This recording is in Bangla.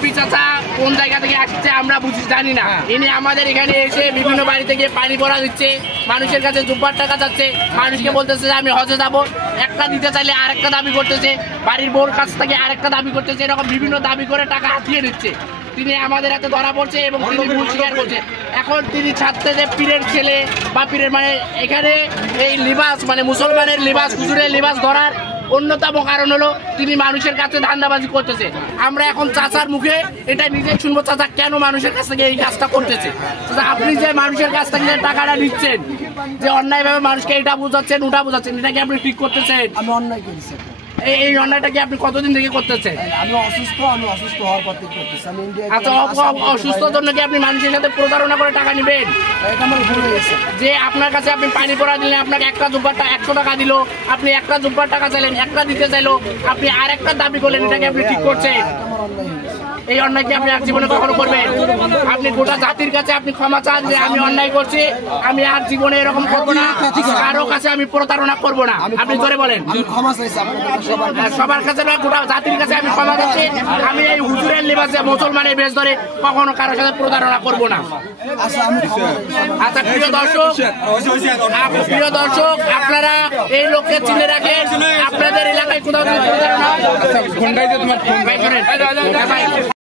এমপি চাচা কোন জায়গা থেকে আসছে আমরা জানি না। ইনি আমাদের এখানে এসে বিভিন্ন বাড়ি থেকে পানি ভরা দিচ্ছে, মানুষের কাছে জুব্বার টাকা চাচ্ছে, মানুষকে বলতেছে যে আমি হজে যাবো, একটা দিতে চাইলে আরেকটা দাবি করতেছে, বাড়ির বোর কাছ থেকে আরেকটা দাবি করতেছে, এরকম বিভিন্ন দাবি করে টাকা হাতিয়ে নিচ্ছে। তিনি আমাদের হাতে ধরা পড়ছে এবং তিনি ভুল স্বীকার করছে। এখন তিনি ছাড়তে যে পীরের ছেলে বা পীরের মানে এখানে এই লিবাস মানে মুসলমানের লিবাস হুজুরের লিবাস ধরার অন্যতম কারণ হলো তিনি মানুষের কাছে ধান্দাবাজি করতেছে। আমরা এখন চাচার মুখে এটা নিজে শুনবো, চাচা কেন মানুষের কাছ থেকে এই কাজটা করতেছে। আপনি যে মানুষের কাছ থেকে টাকাটা নিচ্ছেন, যে অন্যায়ভাবে মানুষকে এটা বোঝাচ্ছেন ওটা বোঝাচ্ছেন, এটা কি আপনি ঠিক করতেছেন? আমি অন্যায় করেছি। এই অন্যায়টা কি আপনি কতদিন থেকে করতেছেন? আমি অসুস্থ হওয়ার পর থেকে করতেছি। আচ্ছা, অসুস্থর জন্য কি আপনি মানুষের সাথে প্রতারণা করে টাকা নিবেন? এটা আমার ভুল হয়েছে। যে আপনার কাছে আপনি পানি পড়া দিলেন, আপনাকে একটা জুব্বার 100 টাকা দিল, আপনি একটা জুব্বার টাকা চাইলেন, একটা দিতে চাইলো, আপনি আরেকটা দাবি করলেন, এটাকে আপনি ঠিক করছেন? আমার অন্যায় হয়েছে। এই অন্যায় কি আপনি আর জীবনে কখনো করবেন? আপনি গোটা জাতির কাছে আপনি ক্ষমা চান যে আমি অন্যায় করছি, আমি আর জীবনে এরকম করবো না, কারো কাছে আমি প্রতারণা করবো না। আপনি ধরে বলেন। আমি ক্ষমা চাইছি সবার কাছে না, গোটা জাতির কাছে আমি ক্ষমা চাচ্ছি। আমি এই হুজুরের লিবাসে মুসলমানের বেশ ধরে কখনো কারোর সাথে প্রতারণা করবো না। আচ্ছা প্রিয় দর্শক, আপনারা এই লোককে চিনে রাখেন। আপনাদের এলাকায় কোথাও প্রতারণা